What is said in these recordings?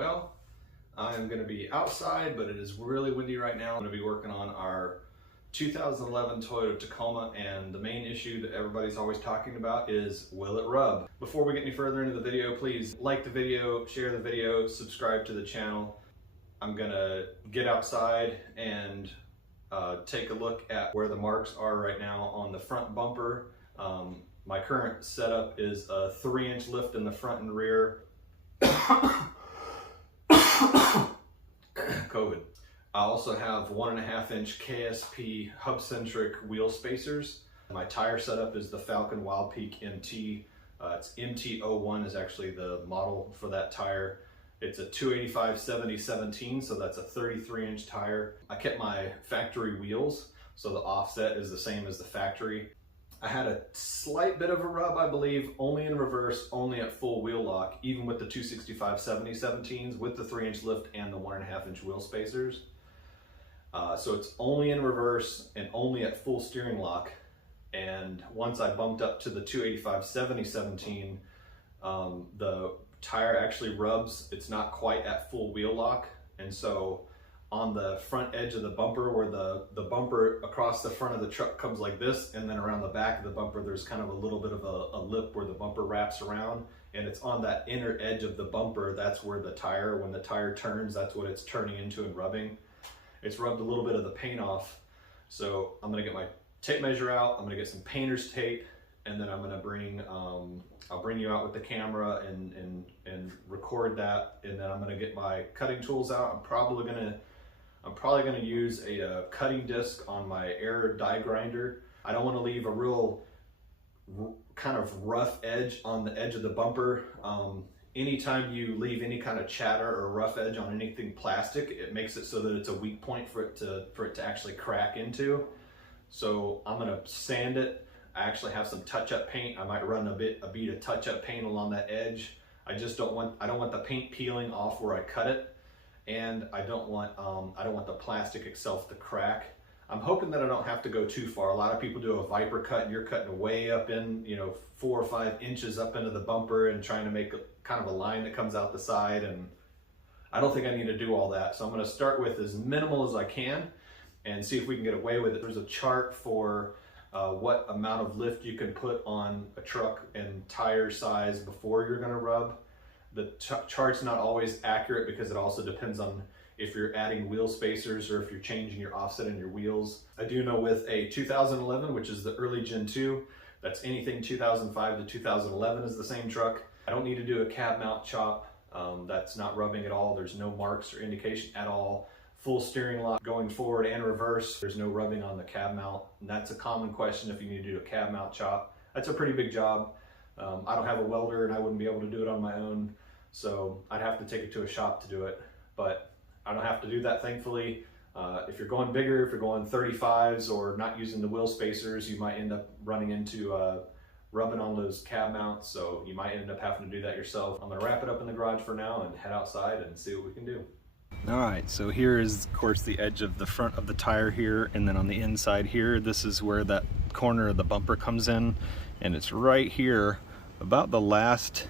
Well, I'm going to be outside, but it is really windy right now. I'm going to be working on our 2011 Toyota Tacoma, and the main issue that everybody's always talking about is, will it rub? Before we get any further into the video, please like the video, share the video, subscribe to the channel. I'm going to get outside and take a look at where the marks are right now on the front bumper. My current setup is a 3-inch lift in the front and rear. COVID. I also have 1.5-inch KSP hub-centric wheel spacers. My tire setup is the Falken Wildpeak MT. It's MT01 is actually the model for that tire. It's a 285/70/17, so that's a 33-inch tire. I kept my factory wheels, so the offset is the same as the factory. I had a slight bit of a rub, I believe, only in reverse, only at full wheel lock, even with the 265/70/17s, with the 3-inch lift and the 1.5-inch wheel spacers. So it's only in reverse and only at full steering lock. And once I bumped up to the 285/70/17, the tire actually rubs. It's not quite at full wheel lock. And so on the front edge of the bumper, where the bumper across the front of the truck comes like this, and then around the back of the bumper there's kind of a little bit of a lip where the bumper wraps around, and it's on that inner edge of the bumper. That's where the tire, when the tire turns, that's what it's turning into and rubbing. It's rubbed a little bit of the paint off. So I'm gonna get my tape measure out, I'm gonna get some painter's tape, and then I'm gonna bring I'll bring you out with the camera and record that, and then I'm gonna get my cutting tools out. I'm probably gonna use a cutting disc on my air die grinder. I don't want to leave a real kind of rough edge on the edge of the bumper. Anytime you leave any kind of chatter or rough edge on anything plastic, it makes it so that it's a weak point for it to actually crack into. So I'm gonna sand it. I actually have some touch-up paint. I might run a bead of touch-up paint along that edge. I don't want the paint peeling off where I cut it. And I don't want the plastic itself to crack. I'm hoping that I don't have to go too far. A lot of people do a viper cut, and you're cutting way up in, 4 or 5 inches up into the bumper and trying to make kind of a line that comes out the side. And I don't think I need to do all that. So I'm going to start with as minimal as I can and see if we can get away with it. There's a chart for what amount of lift you can put on a truck and tire size before you're going to rub. The chart's not always accurate because it also depends on if you're adding wheel spacers or if you're changing your offset in your wheels. I do know with a 2011, which is the early Gen 2, that's anything 2005 to 2011 is the same truck. I don't need to do a cab mount chop. That's not rubbing at all. There's no marks or indication at all. Full steering lock going forward and reverse. There's no rubbing on the cab mount. And that's a common question if you need to do a cab mount chop. That's a pretty big job. I don't have a welder and I wouldn't be able to do it on my own. So I'd have to take it to a shop to do it, but I don't have to do that, thankfully. If you're going bigger, if you're going 35s or not using the wheel spacers, you might end up running into rubbing on those cab mounts. So you might end up having to do that yourself. I'm gonna wrap it up in the garage for now and head outside and see what we can do. All right, so here is of course the edge of the front of the tire here, and then on the inside here, this is where that corner of the bumper comes in, and it's right here, about the last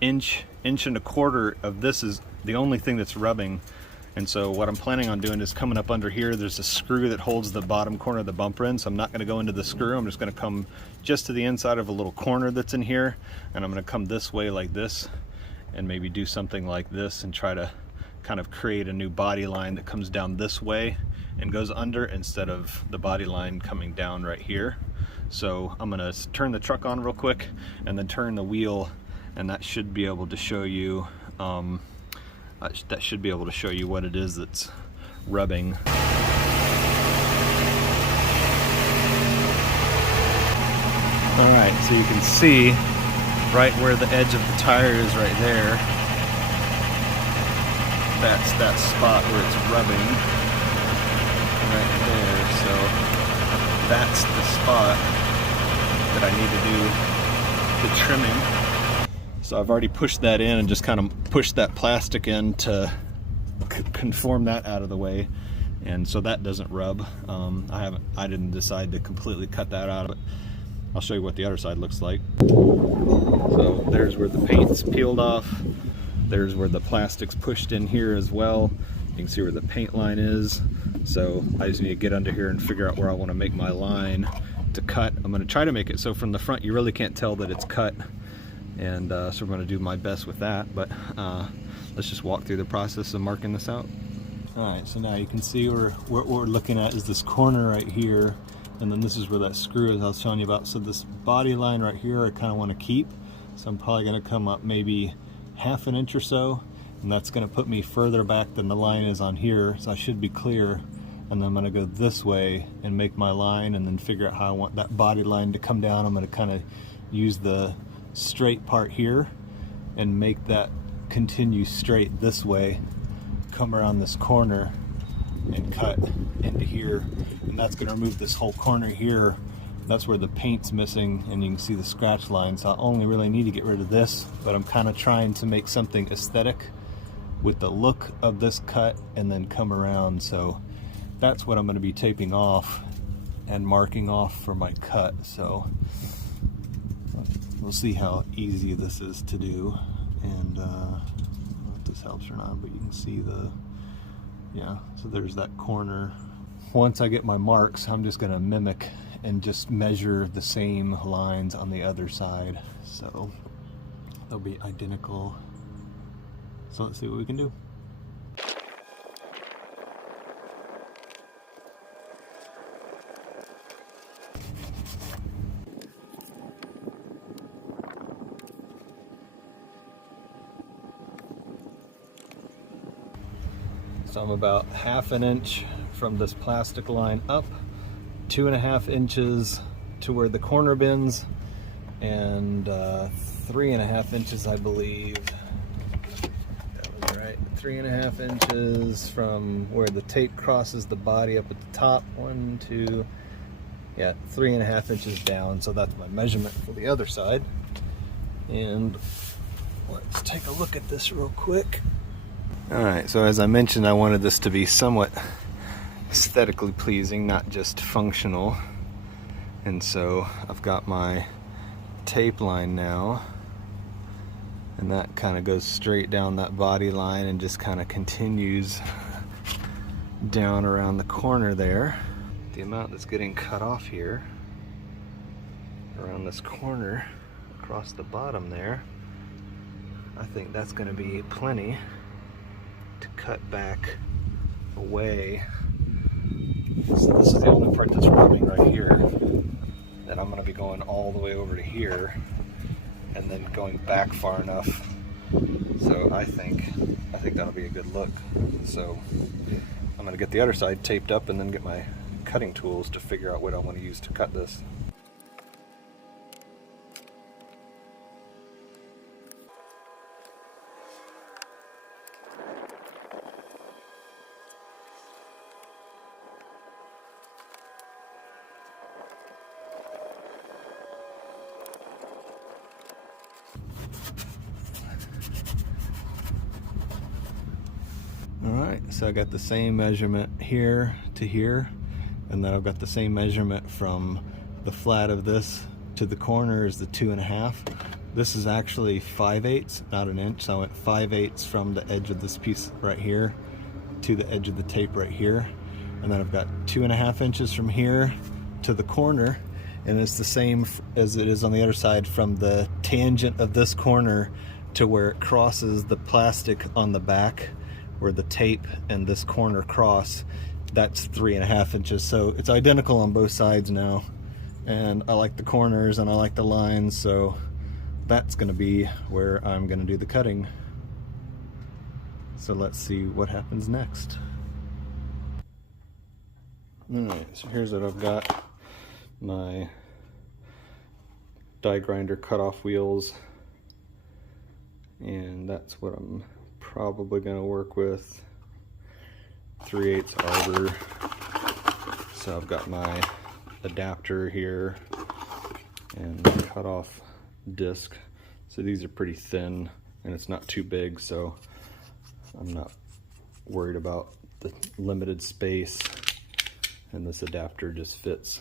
inch and a quarter of this is the only thing that's rubbing. And so what I'm planning on doing is coming up under here. There's a screw that holds the bottom corner of the bumper in, so I'm not going to go into the screw. I'm just going to come just to the inside of a little corner that's in here, and I'm going to come this way like this and maybe do something like this and try to kind of create a new body line that comes down this way and goes under, instead of the body line coming down right here. So I'm going to turn the truck on real quick and then turn the wheel, and that should be able to show you what it is that's rubbing. Alright, so you can see right where the edge of the tire is right there. That's that spot where it's rubbing right there. So that's the spot that I need to do the trimming. So I've already pushed that in and just kind of pushed that plastic in to conform that out of the way, and so that doesn't rub. I didn't decide to completely cut that out, but I'll show you what the other side looks like. So there's where the paint's peeled off. There's where the plastic's pushed in here as well. You can see where the paint line is. So I just need to get under here and figure out where I want to make my line to cut. I'm going to try to make it so from the front you really can't tell that it's cut, and so I'm going to do my best with that, but let's just walk through the process of marking this out. Alright, so now you can see what we're looking at is this corner right here, and then this is where that screw is I was telling you about. So this body line right here I kind of want to keep, so I'm probably going to come up maybe half an inch or so, and that's going to put me further back than the line is on here, so I should be clear. And then I'm going to go this way and make my line, and then figure out how I want that body line to come down. I'm going to kind of use the straight part here and make that continue straight this way, come around this corner and cut into here, and that's going to remove this whole corner here. That's where the paint's missing, and you can see the scratch line, so I only really need to get rid of this, but I'm kind of trying to make something aesthetic with the look of this cut and then come around. So that's what I'm going to be taping off and marking off for my cut. So we'll see how easy this is to do, and I don't know if this helps or not, but you can see yeah, so there's that corner. Once I get my marks, I'm just going to mimic and just measure the same lines on the other side, so they'll be identical. So let's see what we can do. So I'm about half an inch from this plastic line up, 2.5 inches to where the corner bends, and 3.5 inches, I believe. That was right. 3.5 inches from where the tape crosses the body up at the top. 1, 2, yeah, 3.5 inches down. So that's my measurement for the other side. And let's take a look at this real quick. Alright, so as I mentioned, I wanted this to be somewhat aesthetically pleasing, not just functional. And so I've got my tape line now, and that kind of goes straight down that body line and just kind of continues down around the corner there. The amount that's getting cut off here around this corner across the bottom there, I think that's going to be plenty to cut back away. So this is the only part that's rubbing right here, that I'm going to be going all the way over to here and then going back far enough. So I think that'll be a good look. So I'm going to get the other side taped up and then get my cutting tools to figure out what I want to use to cut this. Alright, so I got the same measurement here to here, and then I've got the same measurement from the flat of this to the corner is the 2.5. This is actually 5/8, not an inch, so I went 5/8 from the edge of this piece right here to the edge of the tape right here, and then I've got 2.5 inches from here to the corner, and it's the same as it is on the other side from the tangent of this corner to where it crosses the plastic on the back, where the tape and this corner cross. That's 3.5 inches. So it's identical on both sides now, and I like the corners and I like the lines, so that's going to be where I'm going to do the cutting. So let's see what happens next. Alright, so here's what I've got. My die grinder cutoff wheels, and that's what I'm probably going to work with. 3/8 arbor. So I've got my adapter here and the cutoff disc. So these are pretty thin and it's not too big, so I'm not worried about the limited space, and this adapter just fits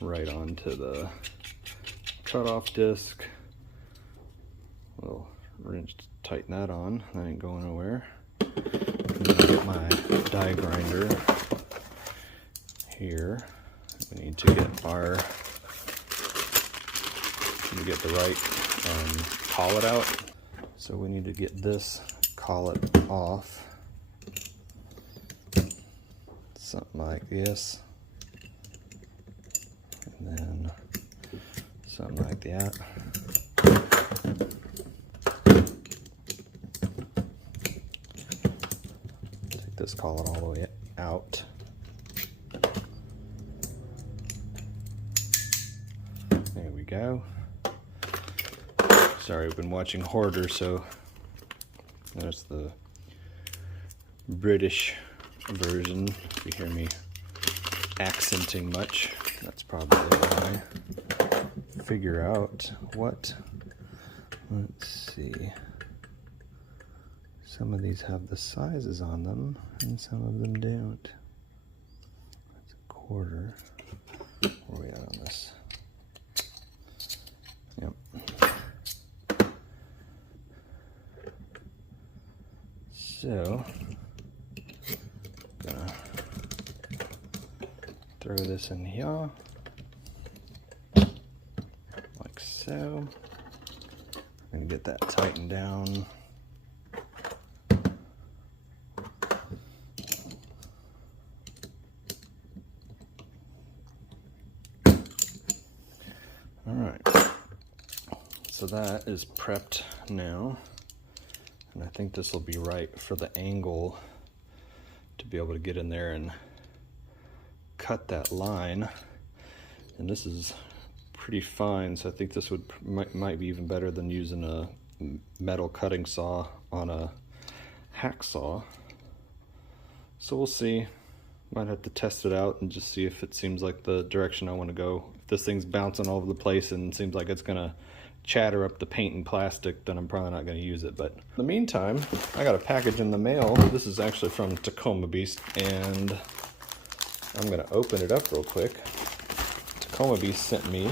right onto the cutoff disc. Little wrench tighten that on. That ain't going nowhere. I'm gonna get my die grinder here. We need to get the right collet out. So we need to get this collet off. Something like this. And then something like that. Take this collet all the way out. There we go. Sorry, we've been watching Hoarder, so there's the British version. If you hear me accenting much, that's probably why. Figure out what, let's see. Some of these have the sizes on them, and some of them don't. That's a quarter. Where are we at on this? Yep. So, gonna throw this in here, like so. I'm gonna get that tightened down. All right, so that is prepped now. And I think this will be right for the angle to be able to get in there and cut that line. And this is pretty fine, so I think this might be even better than using a metal cutting saw on a hacksaw. So we'll see. Might have to test it out and just see if it seems like the direction I want to go. If this thing's bouncing all over the place and seems like it's gonna chatter up the paint and plastic, then I'm probably not going to use it. But in the meantime, I got a package in the mail. This is actually from Tacoma Beast, and I'm going to open it up real quick. Tacoma Beast sent me,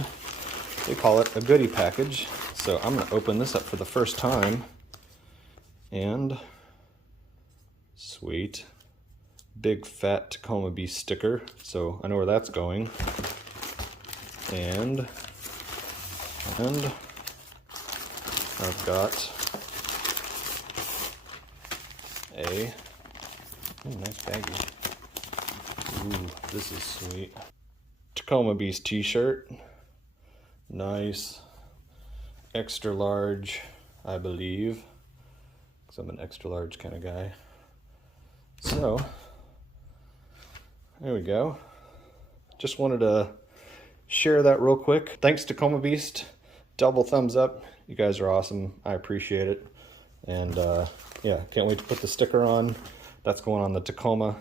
they call it a goodie package, so I'm going to open this up for the first time. And sweet, big fat Tacoma Beast sticker, so I know where that's going. And I've got a nice baggie. Ooh, this is sweet. Tacoma Beast t-shirt. Nice. Extra large, I believe, because I'm an extra large kind of guy. So, there we go. Just wanted to share that real quick. Thanks, Tacoma Beast. Double thumbs up. You guys are awesome. I appreciate it. And yeah, can't wait to put the sticker on. That's going on the Tacoma,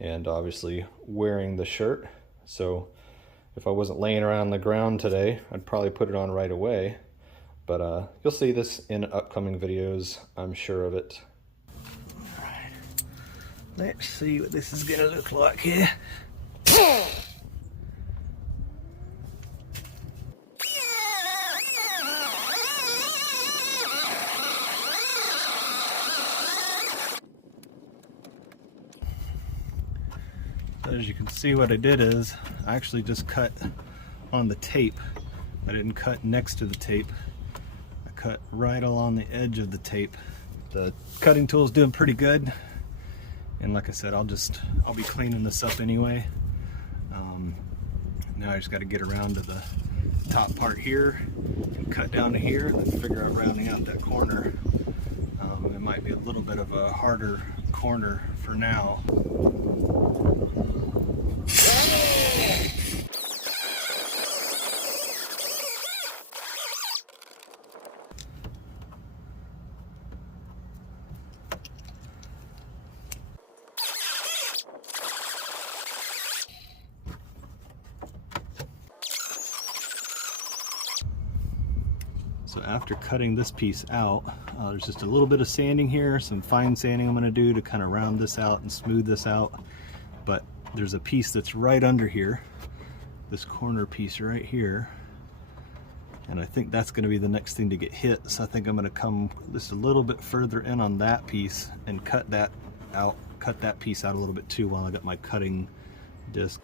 and obviously wearing the shirt. So if I wasn't laying around the ground today, I'd probably put it on right away. But you'll see this in upcoming videos, I'm sure of it. All right, let's see what this is gonna look like here. As you can see, what I did is I actually just cut on the tape. I didn't cut next to the tape. I cut right along the edge of the tape. The cutting tool is doing pretty good, and like I said, I'll be cleaning this up anyway. Now I just got to get around to the top part here and cut down to here, and then figure out rounding out that corner. It might be a little bit of a harder corner for now. So after cutting this piece out, there's just a little bit of sanding here, some fine sanding I'm going to do to kind of round this out and smooth this out. But there's a piece that's right under here, this corner piece right here, And I think that's going to be the next thing to get hit. So I think I'm going to come just a little bit further in on that piece and cut that out, cut that piece out a little bit too while I got my cutting disc.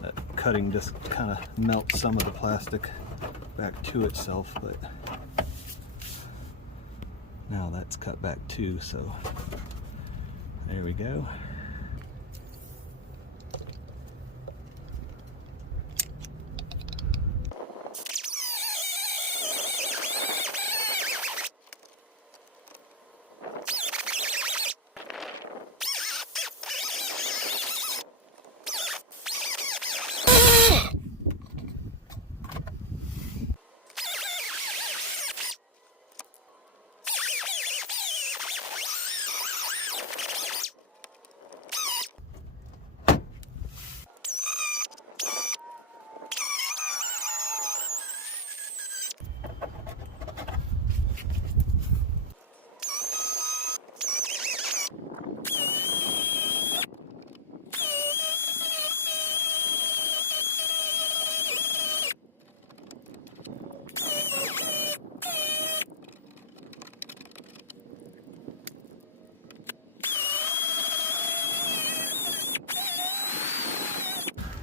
That cutting disc kind of melts some of the plastic back to itself, but now that's cut back too, so there we go.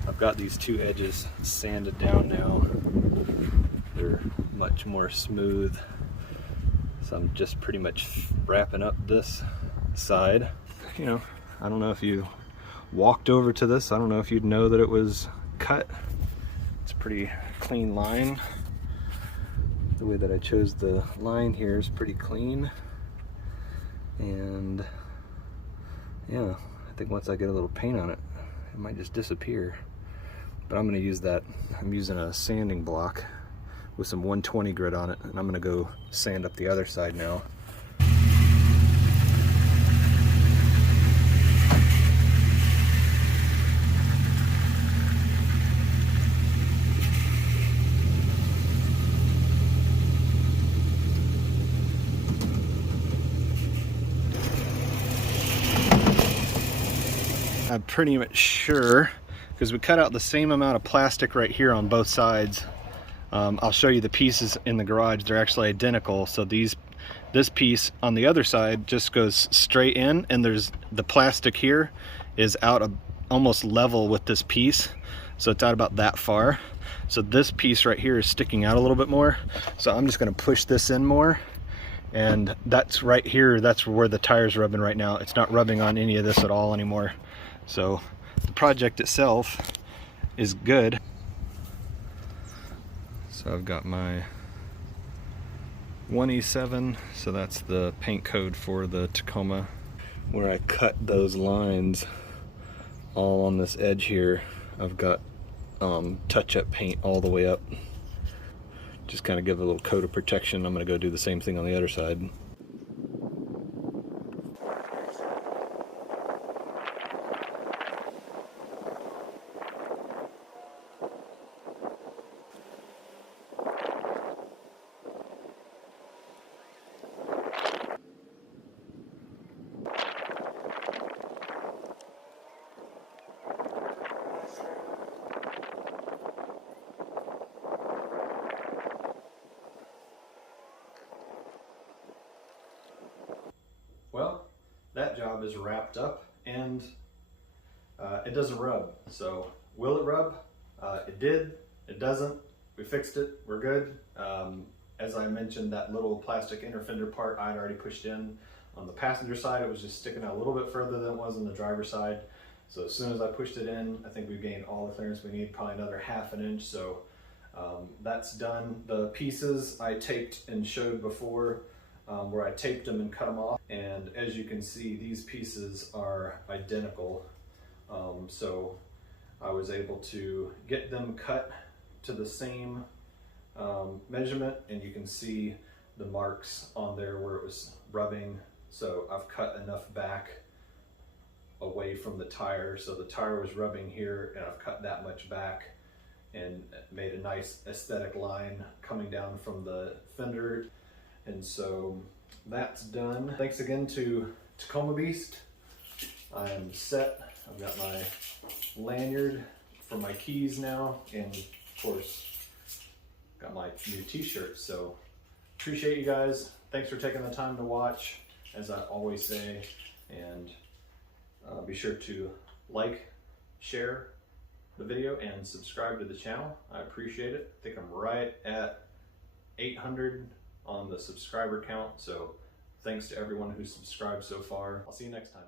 I've got these two edges sanded down now. They're much more smooth. So I'm just pretty much wrapping up this side. You know, I don't know if you walked over to this, I don't know if you'd know that it was cut. It's a pretty clean line. The way that I chose the line here is pretty clean. And yeah, I think once I get a little paint on it, it might just disappear. But I'm going to use that. I'm using a sanding block with some 120 grit on it, and I'm going to go sand up the other side now. I'm pretty much sure, because we cut out the same amount of plastic right here on both sides. I'll show you the pieces in the garage. They're actually identical. So this piece on the other side just goes straight in, and there's the plastic here is out almost level with this piece. So it's out about that far. So this piece right here is sticking out a little bit more. So I'm just gonna push this in more. And that's right here, that's where the tire's rubbing right now. It's not rubbing on any of this at all anymore. So the project itself is good. So I've got my 1E7, so that's the paint code for the Tacoma, where I cut those lines all on this edge here. I've got touch-up paint all the way up. Just kind of give a little coat of protection. I'm going to go do the same thing on the other side. Well, that job is wrapped up, and it doesn't rub. So will it rub? It did, it doesn't. We fixed it, we're good. As I mentioned, that little plastic inner fender part I'd already pushed in. On the passenger side, it was just sticking out a little bit further than it was on the driver's side. So as soon as I pushed it in, I think we've gained all the clearance we need, probably another ½ inch. So that's done. The pieces I taped and showed before, where I taped them and cut them off. And as you can see, these pieces are identical. So I was able to get them cut to the same measurement, and you can see the marks on there where it was rubbing. So I've cut enough back away from the tire, so the tire was rubbing here, and I've cut that much back and made a nice aesthetic line coming down from the fender. And so that's done. Thanks again to Tacoma Beast. I am set. I've got my lanyard for my keys now, and of course, got my new t-shirt. So appreciate you guys. Thanks for taking the time to watch, as I always say, and be sure to like, share the video, and subscribe to the channel. I appreciate it. I think I'm right at 800 on the subscriber count, so thanks to everyone who's subscribed so far. I'll see you next time.